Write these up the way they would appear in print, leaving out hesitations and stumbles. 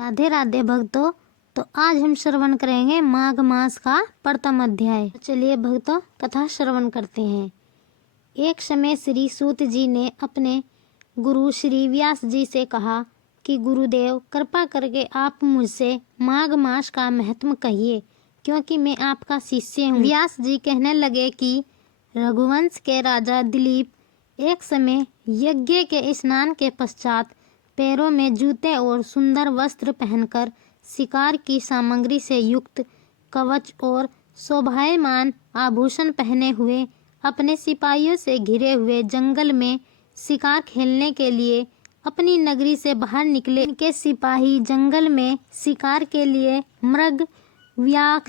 राधे राधे भक्तों। तो आज हम श्रवण करेंगे माघ मास का प्रथम अध्याय। चलिए भक्तों कथा श्रवण करते हैं। एक समय श्री सूत जी ने अपने गुरु श्री व्यास जी से कहा कि गुरुदेव कृपा करके आप मुझसे माघ मास का महत्व कहिए, क्योंकि मैं आपका शिष्य हूँ। व्यास जी कहने लगे कि रघुवंश के राजा दिलीप एक समय यज्ञ के स्नान के पश्चात पैरों में जूते और सुंदर वस्त्र पहनकर शिकार की सामग्री से युक्त कवच और शोभायमान आभूषण पहने हुए अपने सिपाहियों से घिरे हुए जंगल में शिकार खेलने के लिए अपनी नगरी से बाहर निकले। इनके सिपाही जंगल में शिकार के लिए मृग, व्याघ,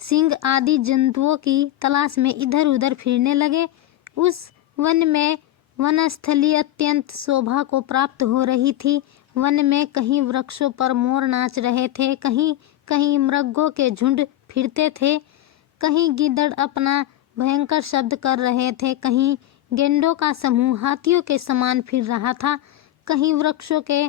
सिंह आदि जंतुओं की तलाश में इधर उधर फिरने लगे। उस वन में वनस्थली अत्यंत शोभा को प्राप्त हो रही थी। वन में कहीं वृक्षों पर मोर नाच रहे थे, कहीं कहीं मृगों के झुंड फिरते थे, कहीं गिद्ध अपना भयंकर शब्द कर रहे थे, कहीं गेंडों का समूह हाथियों के समान फिर रहा था, कहीं वृक्षों के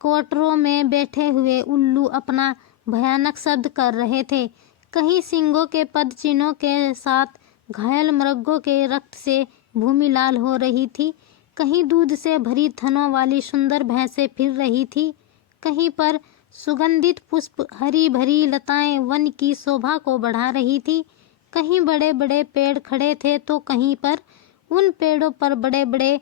कोटरों में बैठे हुए उल्लू अपना भयानक शब्द कर रहे थे, कहीं सिंगों के पद चिन्हों के साथ घायल मृगों के रक्त से भूमि लाल हो रही थी, कहीं दूध से भरी थनों वाली सुंदर भैंसें फिर रही थी, कहीं पर सुगंधित पुष्प हरी भरी लताएं वन की शोभा को बढ़ा रही थी, कहीं बड़े बड़े पेड़ खड़े थे तो कहीं पर उन पेड़ों पर बड़े बड़े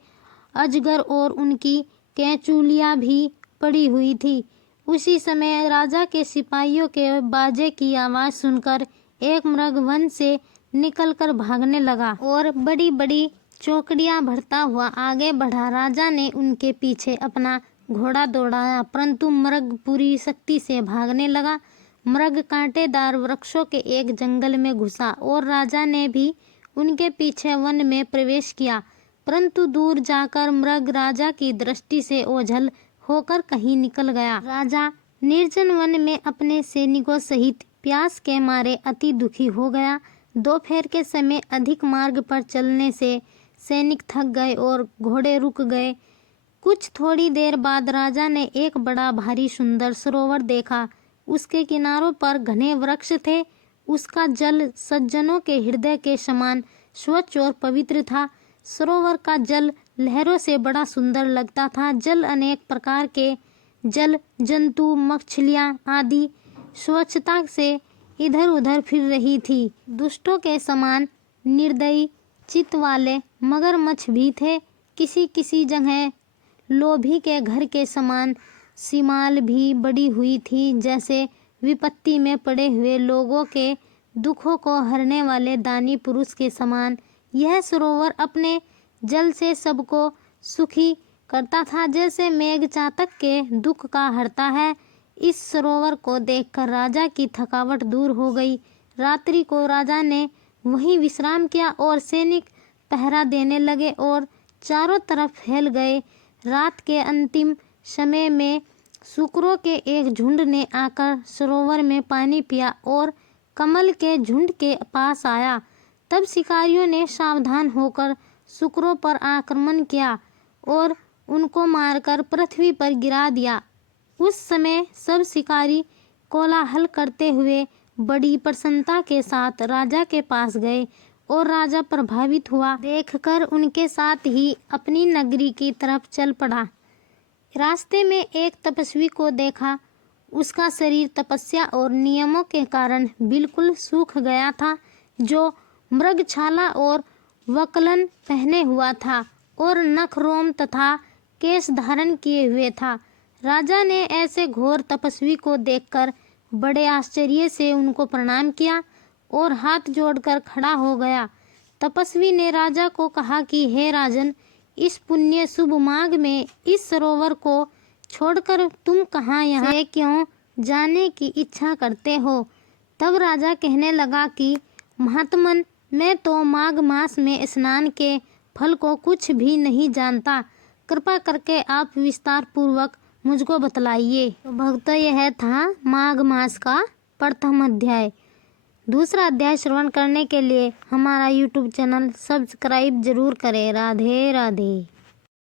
अजगर और उनकी कैंचुलियां भी पड़ी हुई थी। उसी समय राजा के सिपाहियों के बाजे की आवाज़ सुनकर एक मृग वन से निकलकर भागने लगा और बड़ी बड़ी चौकड़ियां भरता हुआ आगे बढ़ा। राजा ने उनके पीछे अपना घोड़ा दौड़ाया, परंतु मृग पूरी शक्ति से भागने लगा। मृग कांटेदार वृक्षों के एक जंगल में घुसा और राजा ने भी उनके पीछे वन में प्रवेश किया, परंतु दूर जाकर मृग राजा की दृष्टि से ओझल होकर कहीं निकल गया। राजा निर्जन वन में अपने सैनिकों सहित प्यास के मारे अति दुखी हो गया। दोपहर के समय अधिक मार्ग पर चलने से सैनिक थक गए और घोड़े रुक गए। कुछ थोड़ी देर बाद राजा ने एक बड़ा भारी सुंदर सरोवर देखा। उसके किनारों पर घने वृक्ष थे। उसका जल सज्जनों के हृदय के समान स्वच्छ और पवित्र था। सरोवर का जल लहरों से बड़ा सुंदर लगता था। जल अनेक प्रकार के जल जंतु, मछलियाँ आदि स्वच्छता से इधर उधर फिर रही थी। दुष्टों के समान निर्दयी चित्त वाले मगरमच्छ भी थे। किसी किसी जगह लोभी के घर के समान सीमाल भी बड़ी हुई थी, जैसे विपत्ति में पड़े हुए लोगों के दुखों को हरने वाले दानी पुरुष के समान। यह सरोवर अपने जल से सबको सुखी करता था, जैसे मेघ चातक के दुख का हरता है। इस सरोवर को देखकर राजा की थकावट दूर हो गई। रात्रि को राजा ने वहीं विश्राम किया और सैनिक पहरा देने लगे और चारों तरफ फैल गए। रात के अंतिम समय में सूकरों के एक झुंड ने आकर सरोवर में पानी पिया और कमल के झुंड के पास आया। तब शिकारियों ने सावधान होकर सूकरों पर आक्रमण किया और उनको मारकर पृथ्वी पर गिरा दिया। उस समय सब शिकारी कोलाहल करते हुए बड़ी प्रसन्नता के साथ राजा के पास गए और राजा प्रभावित हुआ देखकर उनके साथ ही अपनी नगरी की तरफ चल पड़ा। रास्ते में एक तपस्वी को देखा। उसका शरीर तपस्या और नियमों के कारण बिल्कुल सूख गया था, जो मृगछाला और वकलन पहने हुआ था और नख रोम तथा केश धारण किए हुए था। राजा ने ऐसे घोर तपस्वी को देखकर बड़े आश्चर्य से उनको प्रणाम किया और हाथ जोड़कर खड़ा हो गया। तपस्वी ने राजा को कहा कि हे राजन, इस पुण्य शुभ माघ में इस सरोवर को छोड़कर तुम कहाँ यहाँ से क्यों जाने की इच्छा करते हो? तब राजा कहने लगा कि महात्मन, मैं तो माघ मास में स्नान के फल को कुछ भी नहीं जानता। कृपा करके आप विस्तार पूर्वक मुझको बतलाइए। तो भक्तों, यह था माघ मास का प्रथम अध्याय। दूसरा अध्याय श्रवण करने के लिए हमारा YouTube चैनल सब्सक्राइब जरूर करें। राधे राधे।